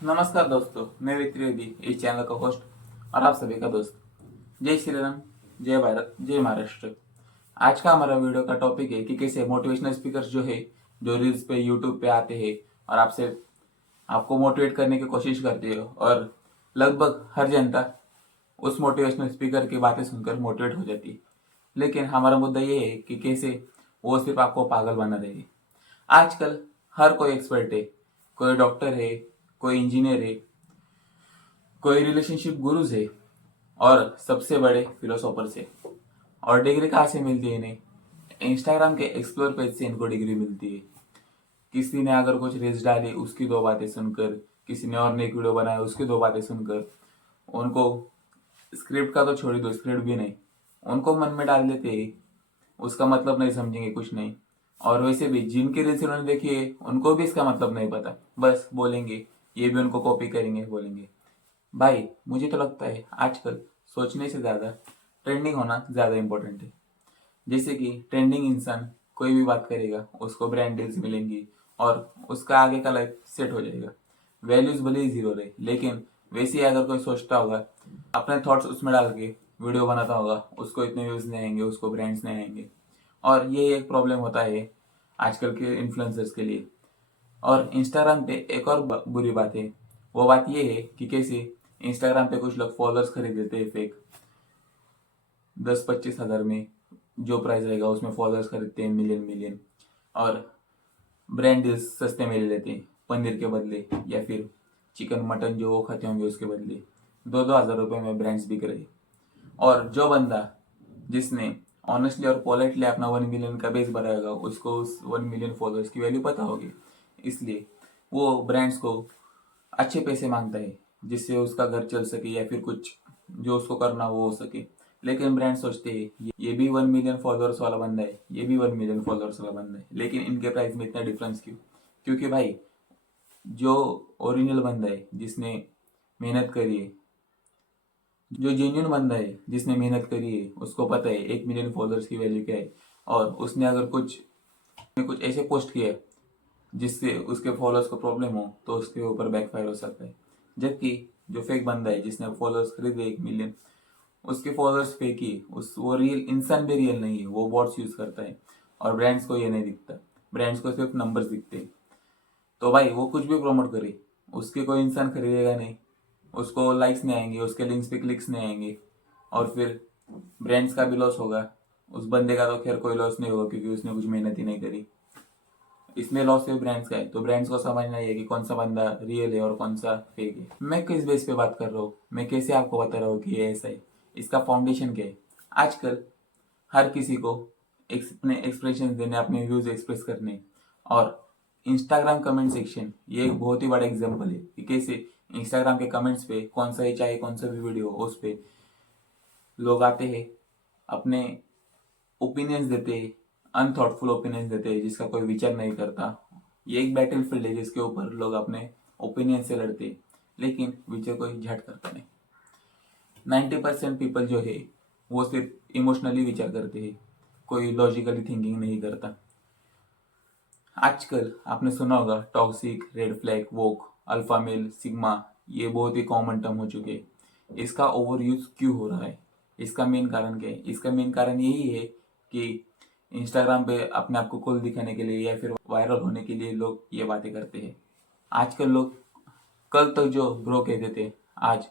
नमस्कार दोस्तों, मैं विक त्रिवेदी, इस चैनल का होस्ट और आप सभी का दोस्त। जय श्री राम, जय भारत, जय महाराष्ट्र। आज का हमारा वीडियो का टॉपिक है कि कैसे मोटिवेशनल स्पीकर्स जो रील्स पे यूट्यूब पे आते हैं और आपको मोटिवेट करने की कोशिश करते हो और लगभग हर जनता उस मोटिवेशनल स्पीकर की बातें सुनकर मोटिवेट हो जाती है। लेकिन हमारा मुद्दा ये है कि कैसे वो सिर्फ आपको पागल बना देगी। आजकल हर कोई एक्सपर्ट है, कोई डॉक्टर है, कोई इंजीनियर है, कोई रिलेशनशिप गुरुज है और सबसे बड़े फिलोसोफर्स है। और डिग्री कहाँ से मिलती है इन्हें? इंस्टाग्राम के एक्सप्लोर पेज से इनको डिग्री मिलती है। किसी ने अगर कुछ रील्स डाली उसकी दो बातें सुनकर, किसी ने और एक वीडियो बनाया उसकी दो बातें सुनकर, उनको स्क्रिप्ट का तो छोड़ दो, स्क्रिप्ट भी नहीं, उनको मन में डाल देते हैं। उसका मतलब नहीं समझेंगे, कुछ नहीं। और वैसे भी जिनकी रील्स उन्होंने देखी है उनको भी इसका मतलब नहीं पता, बस बोलेंगे, ये भी उनको कॉपी करेंगे, बोलेंगे। भाई मुझे तो लगता है आजकल सोचने से ज्यादा ट्रेंडिंग होना ज्यादा इंपॉर्टेंट है। जैसे कि ट्रेंडिंग इंसान कोई भी बात करेगा उसको ब्रांड डील्स मिलेंगी और उसका आगे का लाइफ सेट हो जाएगा। वैल्यूज भले ही जीरो रहे, लेकिन वैसे ही अगर कोई सोचता होगा, अपने थॉट्स उसमें डाल के वीडियो बनाता होगा, उसको इतने व्यूज नहीं आएंगे, उसको ब्रांड्स नहीं आएंगे। और ये एक प्रॉब्लम होता है आजकल के इन्फ्लुएंसर्स के लिए। और इंस्टाग्राम पे एक और बुरी बात है। वो बात ये है कि कैसे इंस्टाग्राम पे कुछ लोग फॉलोअर्स खरीद लेते हैं फेक, 10-25 हज़ार में जो प्राइस रहेगा उसमें फॉलोअर्स खरीदते हैं मिलियन मिलियन। और ब्रांड डील्स सस्ते में ले लेते हैं, पनीर के बदले या फिर चिकन मटन जो वो खाते होंगे उसके बदले 2-2 हज़ार रुपये में ब्रांड्स बिक रहे। और जो बंदा जिसने ऑनेस्टली और पोलाइटली अपना 1 मिलियन का बेस बनाएगा उसको उस 1 मिलियन फॉलोअर्स की वैल्यू पता होगी, इसलिए वो ब्रांड्स को अच्छे पैसे मांगता है जिससे उसका घर चल सके या फिर कुछ जो उसको करना वो हो सके। लेकिन ब्रांड सोचते हैं ये भी 1 मिलियन फॉलोअर्स वाला बंदा है, ये भी 1 मिलियन फॉलोअर्स वाला बंदा है, लेकिन इनके प्राइस में इतना डिफरेंस क्यों? क्योंकि भाई जो ओरिजिनल बंदा है जिसने मेहनत करी है, जो जेन्युइन बंदा है जिसने मेहनत करी है, उसको पता है 1 मिलियन फॉलोअर्स की वैल्यू क्या है। और उसने अगर कुछ ऐसे पोस्ट किया जिससे उसके फॉलोअर्स को प्रॉब्लम हो तो उसके ऊपर बैकफायर हो सकता है। जबकि जो फेक बंदा है जिसने फॉलोअर्स खरीदे 1 मिलियन, उसके फॉलोअर्स फेक ही, उस वो रियल इंसान भी रियल नहीं है, वो बॉट्स यूज करता है। और ब्रांड्स को ये नहीं दिखता, ब्रांड्स को सिर्फ नंबर्स दिखते हैं। तो भाई वो कुछ भी प्रमोट करे, उसके कोई इंसान खरीदेगा नहीं, उसको लाइक्स नहीं आएंगे, उसके लिंक्स पे क्लिक्स नहीं आएंगे। और फिर ब्रांड्स का भी लॉस होगा। उस बंदे का तो खैर कोई लॉस नहीं होगा क्योंकि उसने कुछ मेहनत ही नहीं करी। इसमें लॉस है ब्रांड्स का है, तो ब्रांड्स को समझना ही है कि कौन सा बंदा रियल है और कौन सा फेक है। मैं किस बेस पे बात कर रहा हूँ, मैं कैसे आपको बता रहा हूँ कि ये ऐसा है, इसका फाउंडेशन क्या है। आजकल हर किसी को अपने एक्सप्रेशन देने, अपने व्यूज एक्सप्रेस करने, और इंस्टाग्राम कमेंट सेक्शन ये एक बहुत ही बड़ा एग्जाम्पल है कि कैसे इंस्टाग्राम के कमेंट्स पे कौन सा ही चाहे कौन सा भी वीडियो हो उस पे लोग आते हैं, अपने ओपिनियंस देते हैं, अनथॉटफुल ओपिनियंस देते हैं जिसका कोई विचार नहीं करता। ये एक बैटल फील्ड है जिसके ऊपर लोग अपने ओपिनियन से लड़ते हैं, लेकिन विचार कोई झट करता नहीं। 90% पीपल जो है वो सिर्फ इमोशनली विचार करते हैं, कोई लॉजिकली थिंकिंग नहीं करता। आजकल आपने सुना होगा टॉक्सिक, रेड फ्लैग, वोक, अल्फा मेल, सिग्मा, ये बहुत ही कॉमन टर्म हो चुके हैं। इसका ओवर यूज क्यों हो रहा है? इसका मेन कारण क्या है? इसका मेन कारण यही है कि इंस्टाग्राम पे अपने आप को कूल दिखाने के लिए या फिर वायरल होने के लिए लोग ये बातें करते हैं। आजकल लोग, कल तक जो ब्रो कहते थे, आज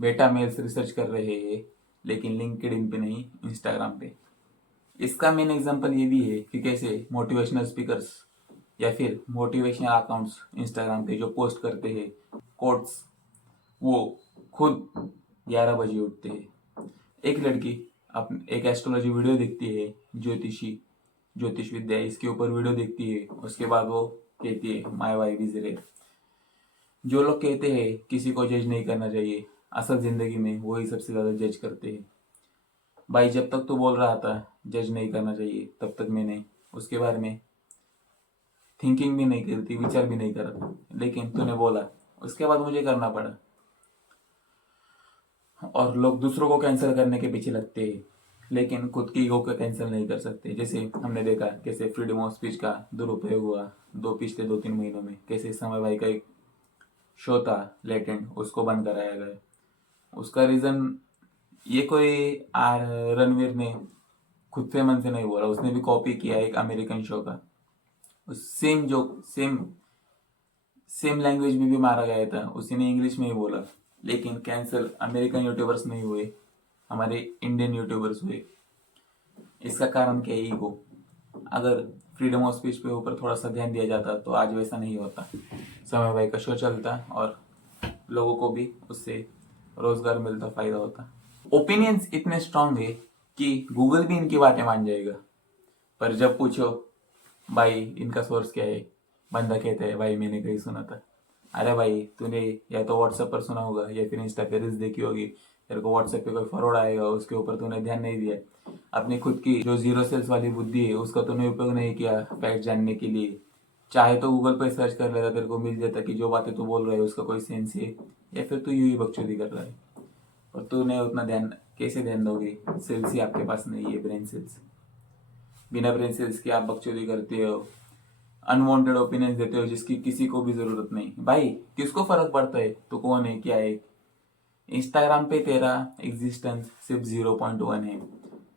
बेटा मेल्स रिसर्च कर रहे हैं, लेकिन लिंक्डइन पे नहीं, इंस्टाग्राम पे। इसका मेन एग्जांपल ये भी है कि कैसे मोटिवेशनल स्पीकर्स या फिर मोटिवेशनल अकाउंट्स इंस्टाग्राम पे जो पोस्ट करते हैं कोट्स, वो खुद 11 बजे उठते हैं। एक लड़की एक एस्ट्रोलॉजी वीडियो देखती है, ज्योतिष विद्या इसके ऊपर वीडियो देखती है, उसके बाद वो कहती है माय वाइफ इज रेड। जो लोग कहते हैं किसी को जज नहीं करना चाहिए, असल जिंदगी में वही सबसे ज्यादा जज करते हैं। भाई जब तक तू बोल रहा था जज नहीं करना चाहिए, तब तक मैंने उसके बारे में थिंकिंग भी नहीं करी थी, विचार भी नहीं करा था, लेकिन तूने बोला, उसके बाद मुझे करना पड़ा। और लोग दूसरों को कैंसिल करने के पीछे लगते हैं, लेकिन खुद की ईगो को कैंसिल नहीं कर सकते। जैसे हमने देखा कैसे फ्रीडम ऑफ स्पीच का दुरुपयोग हुआ पिछले 2-3 महीनों में, कैसे समय भाई का एक शो था लेटेंट, उसको बंद कराया गया। उसका रीज़न ये कोई रणवीर ने खुद से मन से नहीं बोला, उसने भी कॉपी किया एक अमेरिकन शो का। उस सेम जोक सेम लैंग्वेज में भी मारा गया था, उसी ने इंग्लिश में ही बोला, लेकिन कैंसिल अमेरिकन यूट्यूबर्स नहीं हुए, हमारे इंडियन यूट्यूबर्स हुए। इसका कारण क्या है? ईगो। अगर फ्रीडम ऑफ स्पीच पे ऊपर थोड़ा सा ध्यान दिया जाता तो आज वैसा नहीं होता। समय भाई का शो चलता और लोगों को भी उससे रोजगार मिलता, फायदा होता। ओपिनियंस इतने स्ट्रांग है कि गूगल भी इनकी बातें मान जाएगा, पर जब पूछो भाई इनका सोर्स क्या है, बंदा कहता है भाई मैंने कहीं सुना था। अरे भाई तूने या तो व्हाट्सएप पर सुना होगा या फिर इंस्टा पे रील्स देखी होगी, तेरे को व्हाट्सएप पे कोई फॉरवर्ड आएगा, उसके ऊपर तूने ध्यान नहीं दिया। अपनी खुद की जो जीरो सेल्स वाली बुद्धि है उसका तूने उपयोग नहीं किया फैक्ट जानने के लिए। चाहे तो गूगल पे सर्च कर लेता, तेरे को मिल जाता कि जो बातें तू बोल रहा है उसका कोई सेंस है या फिर तू यूं ही बकचोदी कर रहा है। और तूने उतना ध्यान कैसे ध्यान दोगे? सेल्स ही आपके पास नहीं है, ब्रेन सेल्स। बिना ब्रेन सेल्स के आप बकचोदी करते हो, अनवांटेड ओपिनियंस देते हो जिसकी किसी को भी जरूरत नहीं। भाई किसको फर्क पड़ता है तो कौन है क्या है? इंस्टाग्राम पे तेरा एग्जिस्टेंस सिर्फ 0.1 है।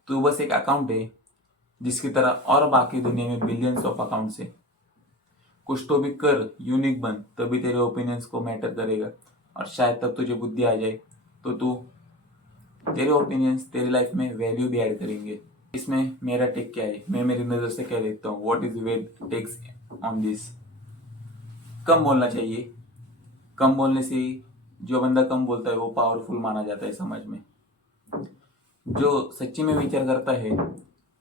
तू बस एक अकाउंट है जिसकी तरह और बाकी दुनिया में बिलियंस ऑफ अकाउंट्स है। कुछ तो भी कर, यूनिक बन, तभी तेरे ओपिनियंस को मैटर करेगा। और शायद तब तुझे बुद्धि आ जाए तो तू तेरे ओपिनियंस तेरी लाइफ में वैल्यू भी ऐड करेंगे। इसमें मेरा टेक क्या है, मैं मेरी नज़र से क्या देखता हूँ, what is weight takes on this. कम बोलना चाहिए। कम बोलने से ही जो बंदा कम बोलता है वो पावरफुल माना जाता है समाज में। जो सच्ची में विचार करता है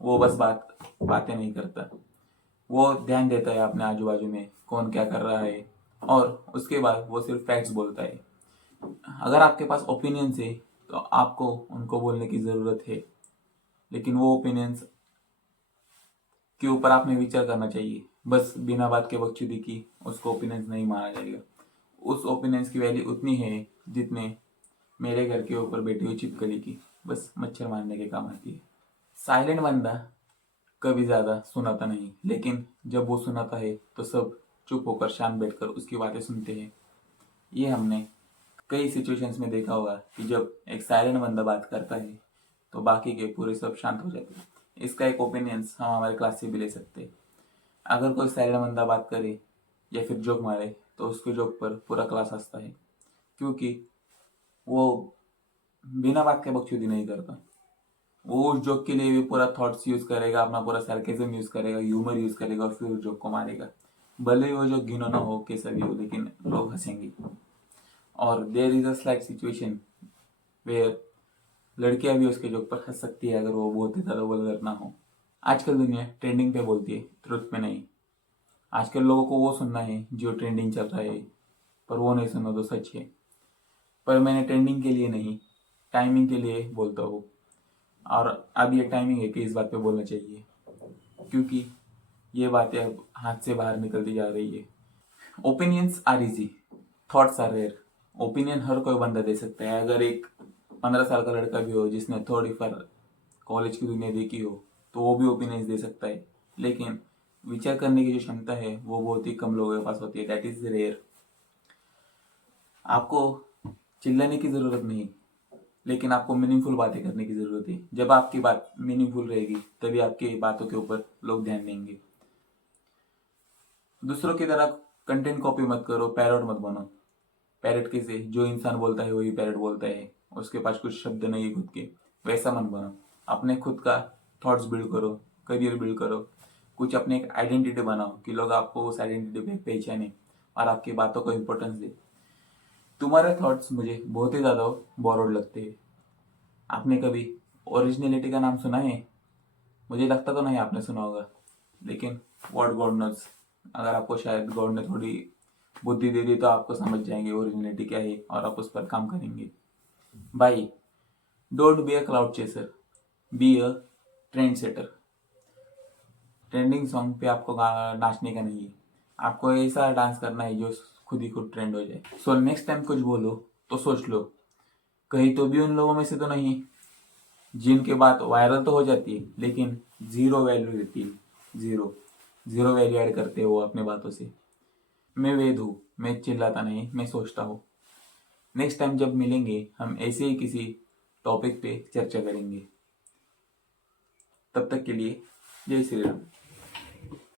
वो बस बातें नहीं करता, वो ध्यान देता है अपने आजू बाजू में कौन क्या कर रहा है, और उसके बाद वो सिर्फ फैक्ट्स बोलता है। अगर आपके पास ओपिनियंस है तो आपको उनको बोलने की ज़रूरत है, लेकिन वो ओपिनियंस के ऊपर आपने विचार करना चाहिए। बस बिना बात के बकचोदी की उसको ओपिनियंस नहीं माना जाएगा। उस ओपिनियंस की वैल्यू उतनी है जितने मेरे घर के ऊपर बैठी हुई छिपकली की, बस मच्छर मारने के काम आती है। साइलेंट बंदा कभी ज़्यादा सुनाता नहीं, लेकिन जब वो सुनाता है तो सब चुप होकर शांत बैठकर उसकी बातें सुनते हैं। ये हमने कई सिचुएशंस में देखा होगा कि जब एक साइलेंट बंदा बात करता है तो बाकी के पूरे सब शांत हो जाते हैं। इसका एक ओपिनियंस हम हमारे क्लास से भी ले सकते हैं। अगर कोई साइलेंट बंदा बात करे या फिर जोक मारे तो उसके जोक पर पूरा क्लास हंसता है, क्योंकि वो बिना बात के बकचोदी नहीं करता। वो उस जोक के लिए भी पूरा थॉट्स यूज करेगा, अपना पूरा सार्केज्म यूज करेगा, ह्यूमर यूज करेगा और फिर उस जोक को मारेगा। भले ही वो जोक घिनौना हो, कैसा भी हो, लेकिन लोग हंसेंगे। और there is a slight situation where लड़कियां भी उसके जोक पर हंस सकती है अगर वो बहुत ही ज्यादा वल्गर ना हो। आजकल दुनिया ट्रेंडिंग पे बोलती है, ट्रुथ पे नहीं। आजकल लोगों को वो सुनना है जो ट्रेंडिंग चल रहा है, पर वो नहीं सुनना तो सच है। पर मैंने ट्रेंडिंग के लिए नहीं, टाइमिंग के लिए बोलता हूँ। और अब ये टाइमिंग है कि इस बात पे बोलना चाहिए, क्योंकि ये बातें अब हाथ से बाहर निकलती जा रही है। Opinions are easy, thoughts are rare. Opinion हर कोई बंदा दे सकता है। अगर एक 15 साल का लड़का भी हो जिसने थोड़ी फर कॉलेज की दुनिया देखी हो तो वो भी ओपिनियंस दे सकता है, लेकिन विचार करने की जो क्षमता है वो बहुत ही कम लोगों के पास होती है। That is rare. आपको चिल्लाने की जरूरत नहीं, लेकिन आपको मीनिंगफुल बातें करने की जरूरत है। जब आपकी बात मीनिंगफुल रहेगी तभी आपकी बातों के ऊपर लोग ध्यान देंगे। दूसरों की तरह कंटेंट कॉपी मत करो, पैरट मत बनो। पैरट कैसे? जो इंसान बोलता है वही पैरट बोलता है, उसके पास कुछ शब्द नहीं है खुद के, वैसा मत बनो। अपने खुद का थॉट्स बिल्ड करो, करियर बिल्ड करो, कुछ अपने एक आइडेंटिटी बनाओ कि लोग आपको उस आइडेंटिटी पे पहचाने और आपकी बातों को इम्पोर्टेंस दे। तुम्हारे थॉट्स मुझे बहुत ही ज़्यादा बोरोड लगते हैं। आपने कभी ओरिजिनलिटी का नाम सुना है? मुझे लगता तो नहीं आपने सुना होगा, लेकिन व्हाट गॉड नोज, अगर आपको शायद गॉड ने थोड़ी बुद्धि दे दी तो आपको समझ जाएंगे ओरिजिनलिटी क्या है और आप उस पर काम करेंगे। भाई don't be a cloud chaser, be a trend setter. Trending song पे आपको नाचने का नहीं है, आपको ऐसा डांस करना है जो खुद ही खुद ट्रेंड हो जाए। सो नेक्स्ट टाइम कुछ बोलो तो सोच लो, कहीं तो भी उन लोगों में से तो नहीं जिनके बात वायरल तो हो जाती है लेकिन जीरो वैल्यू देती है। जीरो जीरो वैल्यू ऐड करते हो अपने बातों से। मैं वेद हूँ, मैं चिल्लाता नहीं, मैं सोचता हूँ। नेक्स्ट टाइम जब मिलेंगे हम ऐसे ही किसी टॉपिक पे चर्चा करेंगे। तब तक के लिए जय श्री राम।